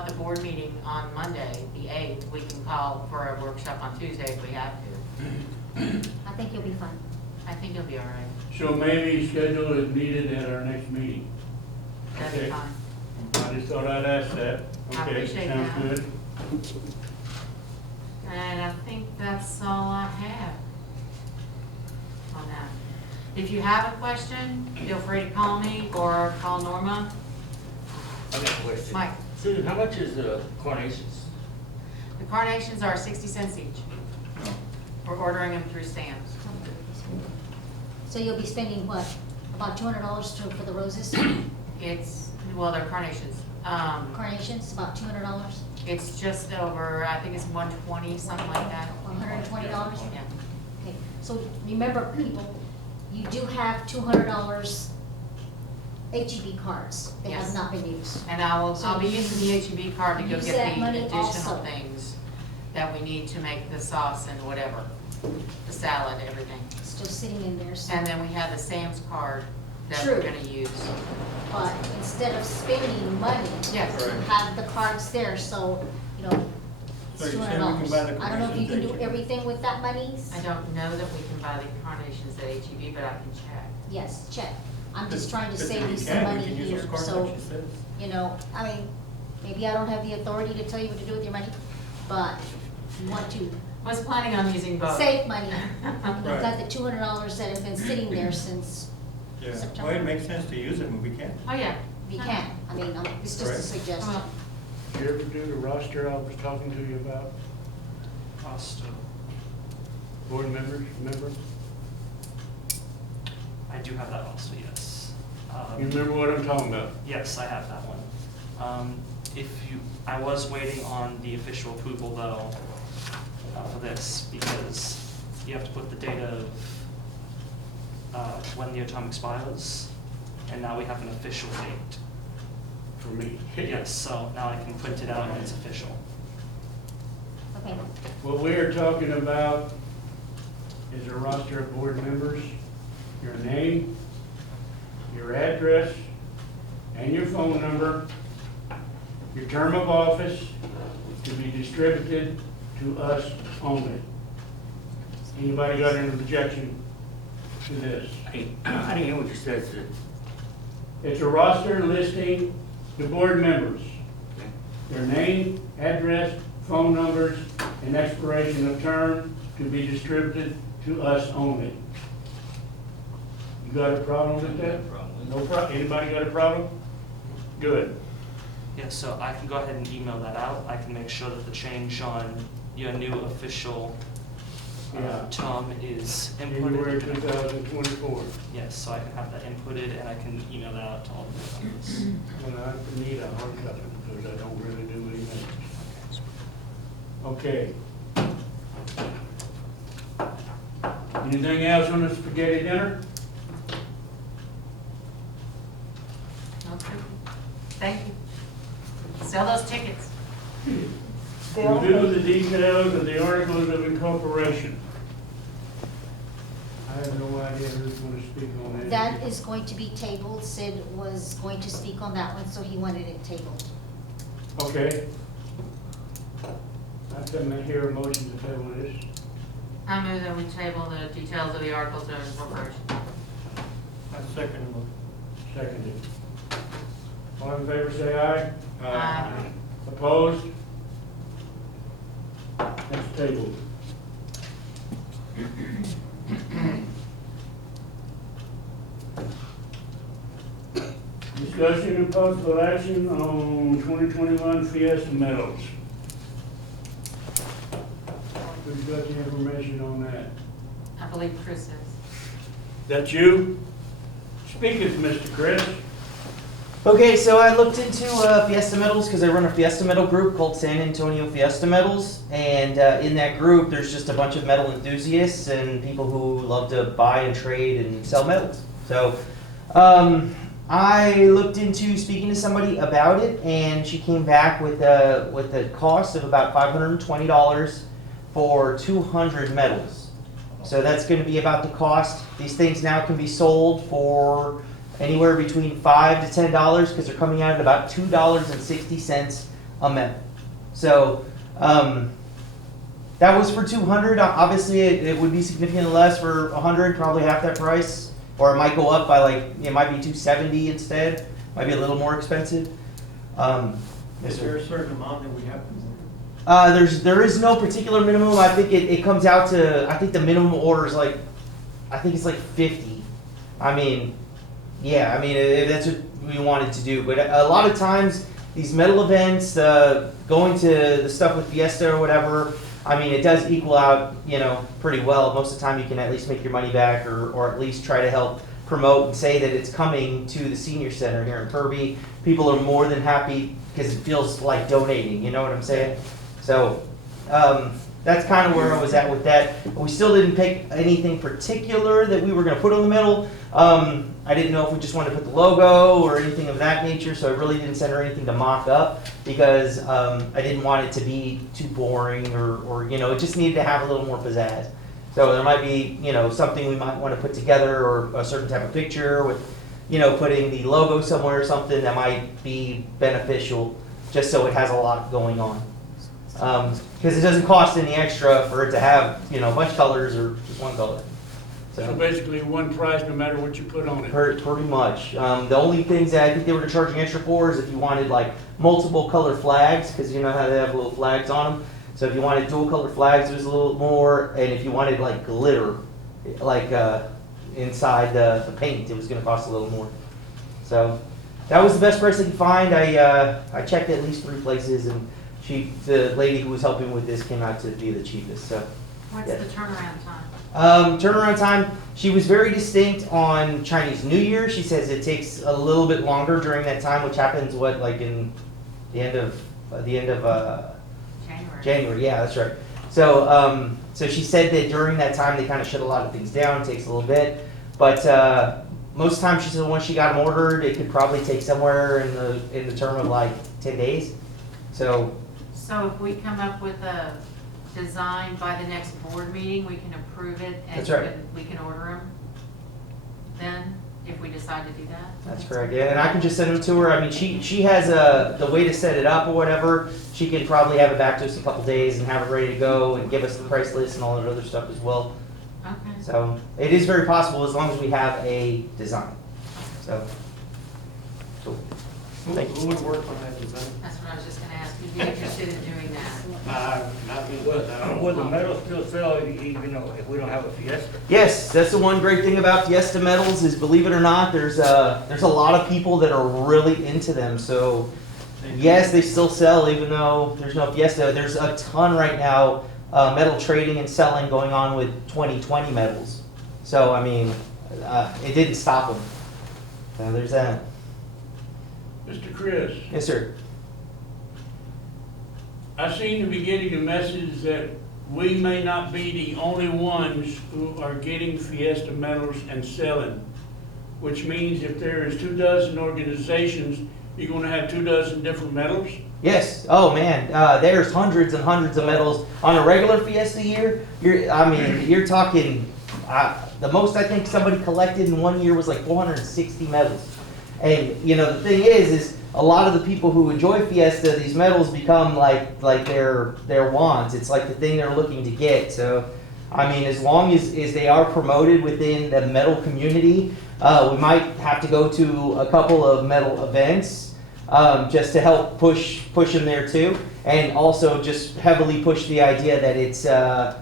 at the board meeting on Monday, the 8th, we can call for a workshop on Tuesday if we have to. I think you'll be fine. I think you'll be all right. So maybe schedule is needed at our next meeting. That'd be Okay. fine. I just thought I'd ask that. I Okay, appreciate sounds that. good. And I think that's all I have on that. If you have a question, feel free to call me or call Norma. I got a question. Mike, Susan, how much is the carnations? the carnations are 60 cents each. Oh. We're ordering them through Sam's. So you'll be spending what, about $200 for the roses? It's, well, they're carnations. Carnations, about $200? It's just over, I think it's 120, something like that. $120? Yeah. Okay, so remember, people, you do have $200 HEB cards that have Yes. not been used. And I'll be using the HEB card to go Use get that the money additional also. things that we need to make the sauce and whatever, the salad, everything. Still sitting in there, so. And then we have the Sam's card that True. we're gonna use. But instead of spending money, Yes. you have the cards there, so, you know, So it's you're saying we $200. can buy the I don't know if you can do carnations, everything with that money. I don't know that we can buy the carnations at HEB, but I can check. Yes, check. I'm But- just trying to but save if you we some can, money we can use here, those cards so, like she says. you know, I mean, maybe I don't have the authority to tell you what to do with your money, but you want to Was planning on using both. save money. You've Right. got the $200 that have been sitting there since Yeah, September. well, it makes sense to use them if we can. Oh, yeah. you can. I mean, it's just a Correct. suggestion. Well, Did you ever do the roster I was talking to you about, board members, remember? I do have that also, yes. You remember what I'm talking about? Yes, I have that one. I was waiting on the official approval though, for this, because you have to put the date of, when the term expires, and now we have an official date. For me. Yes, so now I can print it out and it's official. Okay. What we are talking about is a roster of board members, your name, your address, and your phone number, your term of office, to be distributed to us only. Anybody got an objection to this? I didn't hear what you said, Sid. It's a roster listing the board members, their name, address, phone numbers, and expiration of term to be distributed to us only. You got a problem with that? No problem. Anybody got a problem? Good. Yeah, so I can go ahead and email that out. I can make sure that the change on your new official Yeah. term is January inputted. 2024. Yes, so I can have that inputted and I can email that out to all the members. And I need a hard copy because I don't really do anything. Okay. Anything else on the spaghetti dinner? okay. Thank you. Sell those tickets. Review the details of the articles of incorporation. I have no idea who's going to speak on that. That is going to be tabled. Sid was going to speak on that one, so he wanted it tabled. Okay. I couldn't hear a motion to table this. I move that we table the details of the articles of incorporation. I second one. Seconded. All in favor, say aye. Aye. Opposed? That's tabled. Discussion and possible action on 2021 Fiesta medals. Who's got the information on that? I believe Chris is. That you? Speak as Mr. Chris. Okay, so I looked into Fiesta Medals because I run a Fiesta Medal group called San Antonio Fiesta Medals, and in that group there's just a bunch of medal enthusiasts and people who love to buy and trade and sell medals. So I looked into speaking to somebody about it, and she came back with a cost of about $520 for 200 medals. So that's going to be about the cost. These things now can be sold for anywhere between $5 to $10 because they're coming out at about $2.60 a medal. So, that was for 200. Obviously, it would be significantly less for 100, probably half that price. Or it might go up by like, it might be 270 instead. Might be a little more expensive. Yes, Is sir. there a certain amount that we have to? There is no particular minimum. I think it comes out to, I think the minimum order is like, I think it's like 50. I mean, yeah, I mean, if that's what we wanted to do. But a lot of times, these metal events, going to the stuff with Fiesta or whatever, I mean, it does equal out, pretty well. Most of the time, you can at least make your money back or at least try to help promote and say that it's coming to the senior center here in Kirby. People are more than happy because it feels like donating, you know what I'm saying? So, that's kind of where I was at with that. We still didn't pick anything particular that we were going to put on the medal. I didn't know if we just wanted to put the logo or anything of that nature, so I really didn't send her anything to mock up because I didn't want it to be too boring or it just needed to have a little more pizzazz. So there might be, something we might want to put together or a certain type of picture with, putting the logo somewhere or something that might be beneficial just so it has a lot going on. Because it doesn't cost any extra for it to have, a bunch of colors or just one color. So basically one price no matter what you put on it. Pretty much. The only things that I think they were charging extra for is if you wanted like multiple color flags, because you know how they have little flags on them. So if you wanted dual color flags, it was a little more, and if you wanted like glitter, like inside the paint, it was going to cost a little more. So that was the best price I could find. I checked at least 3 places, and the lady who was helping with this came out to be the cheapest. So. What's Yeah. the turnaround time? Turnaround time, she was very distinct on Chinese New Year. She says it takes a little bit longer during that time, which happens like in the end of January. January. Yeah, that's right. So so she said that during that time they kind of shut a lot of things down. It takes a little bit, but most of the time she said once she got them ordered, it could probably take somewhere in the term of like 10 days. So if we come up with a design by the next board meeting, we can approve it and That's right. we can order them then, if we decide to do that? that's correct. Yeah, and I can just send them to her. I mean, she has the way to set it up or whatever. She can probably have it back to us in a couple days and have it ready to go and give us the price list and all that other stuff as well. Okay. So it is very possible as long as we have a design. So. Who would work on that design? That's what I was just gonna ask. You'd be interested in doing that? Not me. Will the medal still sell even though if we don't have a Fiesta? Yes, that's the one great thing about Fiesta medals is, believe it or not, there's a lot of people that are really into them. So yes, they still sell even though there's no Fiesta. There's a ton right now medal trading and selling going on with 2020 medals. So I mean, it didn't stop them. So there's that. Mr. Chris, Yes, sir. I seem to be getting a message that we may not be the only ones who are getting Fiesta medals and selling, which means if there is 24 organizations, you're gonna have 24 different medals? Yes. Oh man, there's hundreds and hundreds of medals on a regular Fiesta year. You're talking. The most I think somebody collected in one year was like 460 medals. And the thing is a lot of the people who enjoy Fiesta, these medals become like their wants. It's like the thing they're looking to get. So, I mean, as long as they are promoted within the medal community, we might have to go to a couple of medal events just to help push them there too, and also just heavily push the idea that it's for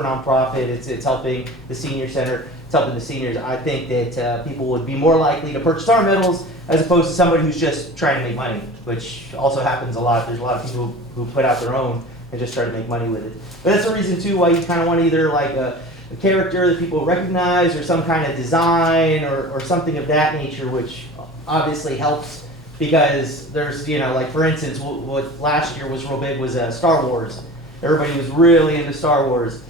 a nonprofit. It's helping the senior center. It's helping the seniors. I think that people would be more likely to purchase our medals as opposed to somebody who's just trying to make money, which also happens a lot. There's a lot of people who put out their own and just try to make money with it. But that's the reason too why you kind of want either like a character that people recognize or some kind of design or something of that nature, which obviously helps because there's, like for instance, what last year was real big was Star Wars. Everybody was really into Star Wars.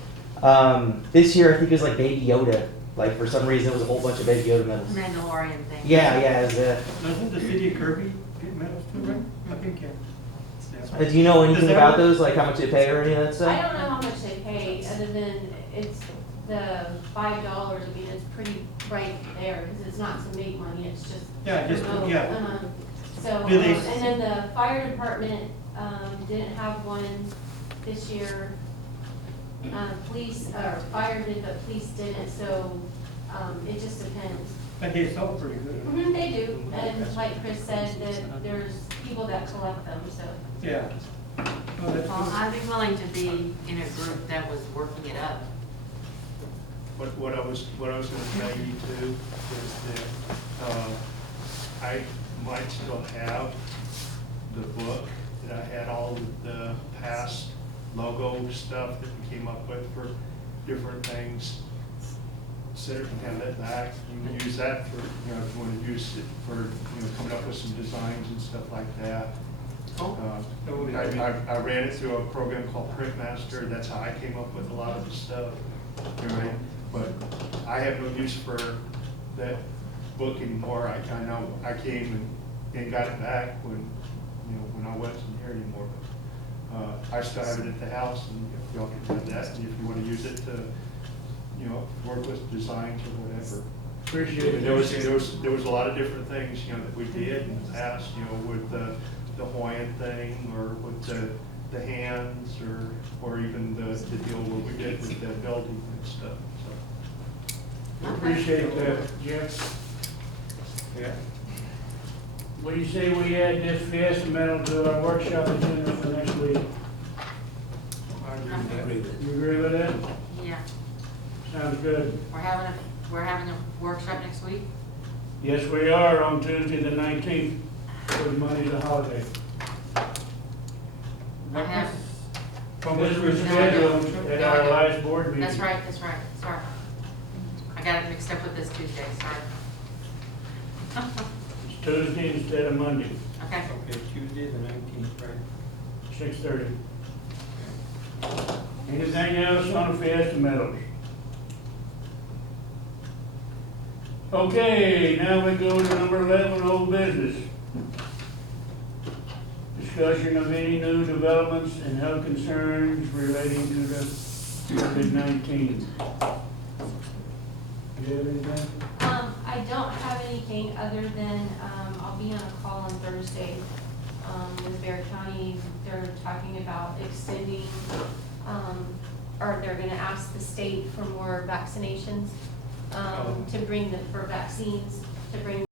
This year I think it was like Baby Yoda. Like for some reason, it was a whole bunch of Baby Yoda medals. Mandalorian thing. Yeah, it was, Doesn't the city of Kirby get medals too, right? I think, yeah. do you know anything Does that about work? those? Like how much they pay or any of that I stuff? don't know how much they pay, other than it's the $5, I mean, it's pretty right there, because it's not to make money, it's just. Yeah, just, promote. yeah. So, Do they- and then fire department, didn't have one this year. Police, or fire did, but police didn't, so, it just depends. But they sell pretty good. Mhm, they do, and like Chris said, that there's people that collect them, so. Yeah. Oh, that's Well, good. I'd be willing to be in a group that was working it up. What I was gonna tell you too is that, I might still have the book that I had all of the past logo stuff that we came up with for different things. Consider, you can have that back, you can use that for, you know, if you wanna use it for, you know, coming up with some designs and stuff like that. I ran it through a program called Printmaster, that's how I came up with a lot of the stuff, right? But I have no use for that book anymore. I know I came and got it back when, you know, when I wasn't here anymore. But I still have it at the house, and if y'all can have that, and if you wanna use it to, you know, work with designs or whatever. Appreciate it. There was a lot of different things, you know, that we did in the past, you know, with the Hawaiian thing, or with the hands, or even the deal what we did with the building and stuff, so. Appreciate that, Jeff. Yeah. What do you say we add this Fiesta medal to our workshop agenda for next week? I agree with that. You agree with that? Yeah, Sounds good. we're having a workshop next week. Yes, we are on Tuesday the 19th, for Monday's a holiday. I have, This was scheduled at our last board meeting. that's right, sorry. I got it mixed up with this Tuesday, sorry. It's Tuesday instead of Monday, Okay. Okay, Tuesday the 19th, right? 6:30. Anything else on the Fiesta medals? Okay, now we go to number 11, old business. Discussion of any new developments and health concerns relating to the COVID-19. Do you have anything? I don't have anything other than, I'll be on a call on Thursday, with Bear County. They're talking about extending, or they're gonna ask the state for more vaccinations, to bring the, for vaccines, to bring